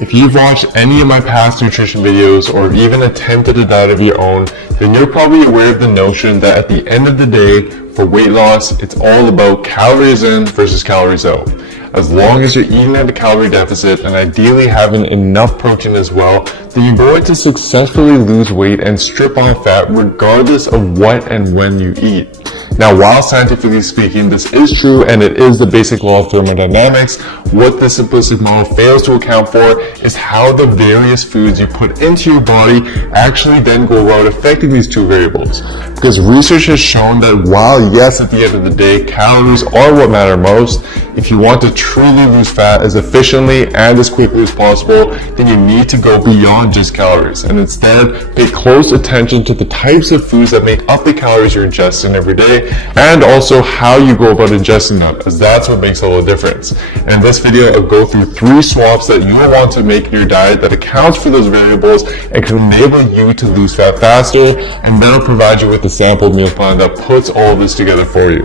If you've watched any of my past nutrition videos or even attempted a diet of your own, then you're probably aware of the notion that at the end of the day, for weight loss, it's all about calories in versus calories out. As long as you're eating at a calorie deficit and ideally having enough protein as well, then you're going to successfully lose weight and strip on fat regardless of what and when you eat. Now, while scientifically speaking, this is true and it is the basic law of thermodynamics, what this simplistic model fails to account for is how the various foods you put into your body actually then go about affecting these two variables. Because research has shown that while yes, at the end of the day, calories are what matter most, if you want to truly lose fat as efficiently and as quickly as possible, then you need to go beyond just calories and instead pay close attention to the types of foods that make up the calories you're ingesting every day and also how you go about ingesting them, as that's what makes all the difference. And in this video, I'll go through 3 swaps that you will want to make in your diet that accounts for those variables and can enable you to lose fat faster, and then I'll provide you with a sample meal plan that puts all of this together for you.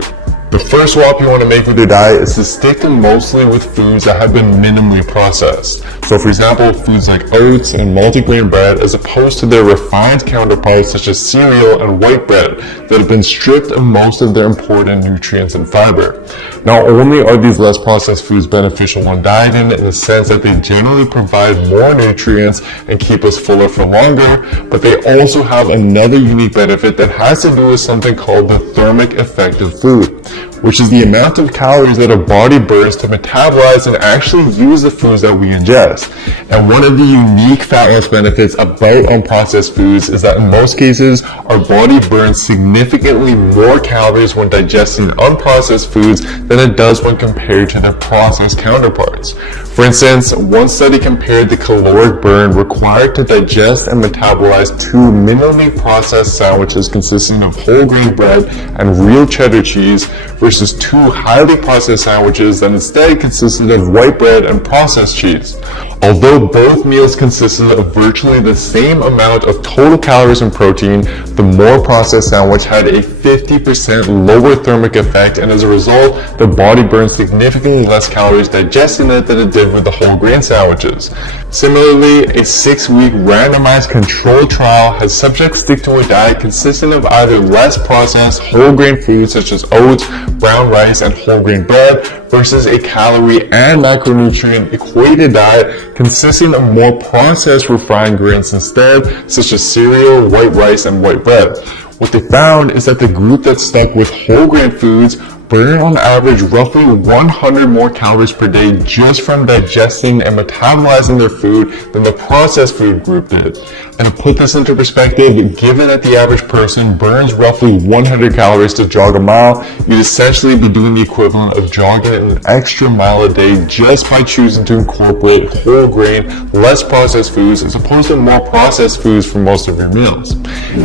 The first swap you want to make with your diet is to stick to mostly with foods that have been minimally processed. So for example, foods like oats and multigrain bread as opposed to their refined counterparts such as cereal and white bread that have been stripped of most of their important nutrients and fiber. Not only are these less processed foods beneficial when dieting in the sense that they generally provide more nutrients and keep us fuller for longer, but they also have another unique benefit that has to do with something called the thermic effect of food, which is the amount of calories that our body burns to metabolize and actually use the foods that we ingest. And one of the unique fat loss benefits about unprocessed foods is that in most cases, our body burns significantly more calories when digesting unprocessed foods than it does when compared to their processed counterparts. For instance, one study compared the caloric burn required to digest and metabolize 2 minimally processed sandwiches consisting of whole grain bread and real cheddar cheese versus 2 highly processed sandwiches that instead consisted of white bread and processed cheese. Although both meals consisted of virtually the same amount of total calories and protein, the more processed sandwich had a 50% lower thermic effect, and as a result, the body burned significantly less calories digesting it than it did with the whole grain sandwiches. Similarly, a 6-week randomized controlled trial had subjects stick to a diet consisting of either less processed whole grain foods such as oats, brown rice, and whole grain bread versus a calorie and macronutrient equated diet consisting of more processed refined grains instead, such as cereal, white rice, and white bread. What they found is that the group that stuck with whole grain foods burn on average roughly 100 more calories per day just from digesting and metabolizing their food than the processed food group did. And to put this into perspective, given that the average person burns roughly 100 calories to jog a mile, you'd essentially be doing the equivalent of jogging an extra mile a day just by choosing to incorporate whole grain, less processed foods as opposed to more processed foods for most of your meals.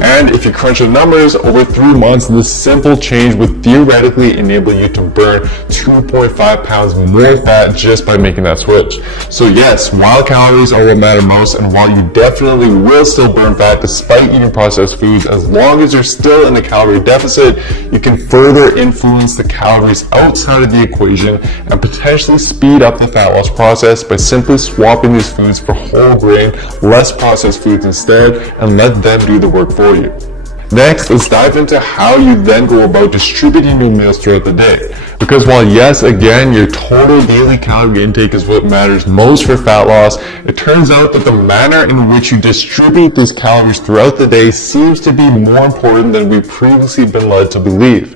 And if you crunch the numbers, over 3 months, this simple change would theoretically enable you to burn 2.5 pounds more fat just by making that switch. So yes, while calories are what matter most, and while you definitely will still burn fat despite eating processed foods, as long as you're still in a calorie deficit, you can further influence the calories outside of the equation and potentially speed up the fat loss process by simply swapping these foods for whole grain, less processed foods instead, and let them do the work for you. Next, let's dive into how you then go about distributing your meals throughout the day. Because while yes, again, your total daily calorie intake is what matters most for fat loss, it turns out that the manner in which you distribute these calories throughout the day seems to be more important than we've previously been led to believe.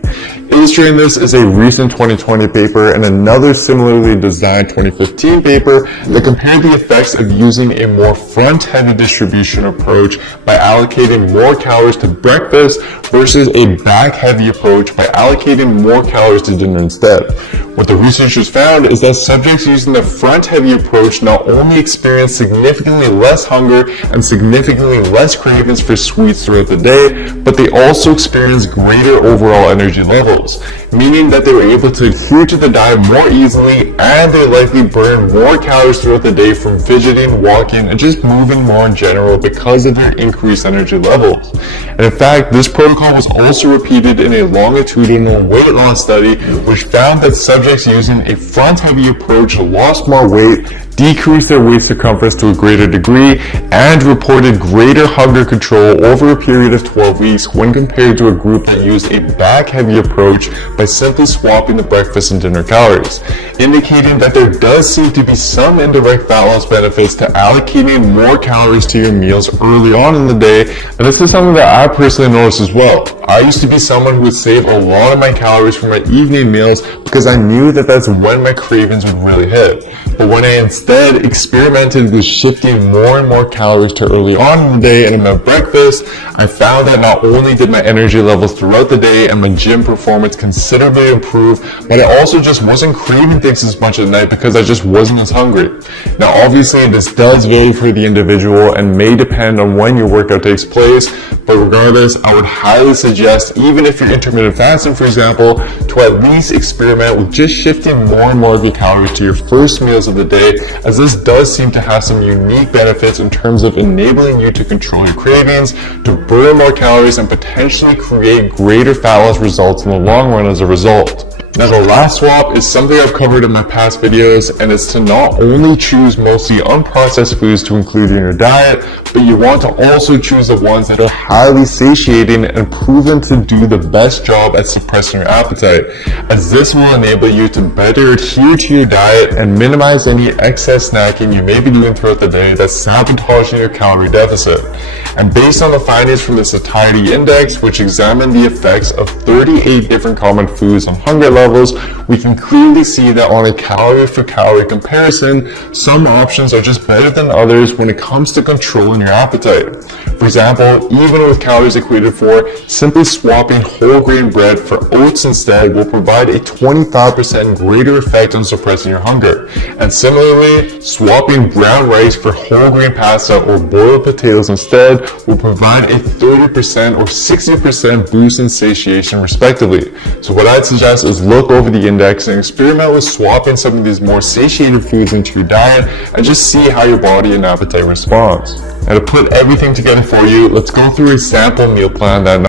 Illustrating this is a recent 2020 paper and another similarly designed 2015 paper that compared the effects of using a more front-heavy distribution approach by allocating more calories to breakfast versus a back-heavy approach by allocating more calories to dinner instead. What the researchers found is that subjects using the front-heavy approach not only experienced significantly less hunger and significantly less cravings for sweets throughout the day, but they also experienced greater overall energy levels, meaning that they were able to adhere to the diet more easily and they likely burned more calories throughout the day from fidgeting, walking, and just moving more in general because of their increased energy levels. And in fact, this protocol was also repeated in a longitudinal weight loss study, which found that subjects using a front-heavy approach lost more weight, decreased their waist circumference to a greater degree, and reported greater hunger control over a period of 12 weeks when compared to a group that used a back-heavy approach by simply swapping the breakfast and dinner calories, indicating that there does seem to be some indirect fat loss benefits to allocating more calories to your meals early on in the day, and this is something that I personally noticed as well. I used to be someone who would save a lot of my calories for my evening meals because I knew that that's when my cravings would really hit. But when I instead experimented with shifting more and more calories to early on in the day and in my breakfast, I found that not only did my energy levels throughout the day and my gym performance considerably improve, but I also just wasn't craving things as much at night because I just wasn't as hungry. Now obviously this does vary for the individual and may depend on when your workout takes place, but regardless, I would highly suggest, even if you're intermittent fasting for example, to at least experiment with just shifting more and more of your calories to your first meals of the day, as this does seem to have some unique benefits in terms of enabling you to control your cravings, to burn more calories, and potentially create greater fat loss results in the long run as a result. Now the last swap is something I've covered in my past videos, and it's to not only choose mostly unprocessed foods to include in your diet, but you want to also choose the ones that are highly satiating and proven to do the best job at suppressing your appetite, as this will enable you to better adhere to your diet and minimize any excess snacking you may be doing throughout the day that's sabotaging your calorie deficit. And based on the findings from the Satiety Index, which examined the effects of 38 different common foods on hunger levels, we can clearly see that on a calorie for calorie comparison, some options are just better than others when it comes to controlling your appetite. For example, even with calories equated for, simply swapping whole grain bread for oats instead will provide a 25% greater effect on suppressing your hunger. And similarly, swapping brown rice for whole grain pasta or boiled potatoes instead will provide a 30% or 60% boost in satiation respectively. So what I'd suggest is look over the index and experiment with swapping some of these more satiated foods into your diet and just see how your body and appetite responds. Now to put everything together for you, let's go through a sample meal plan that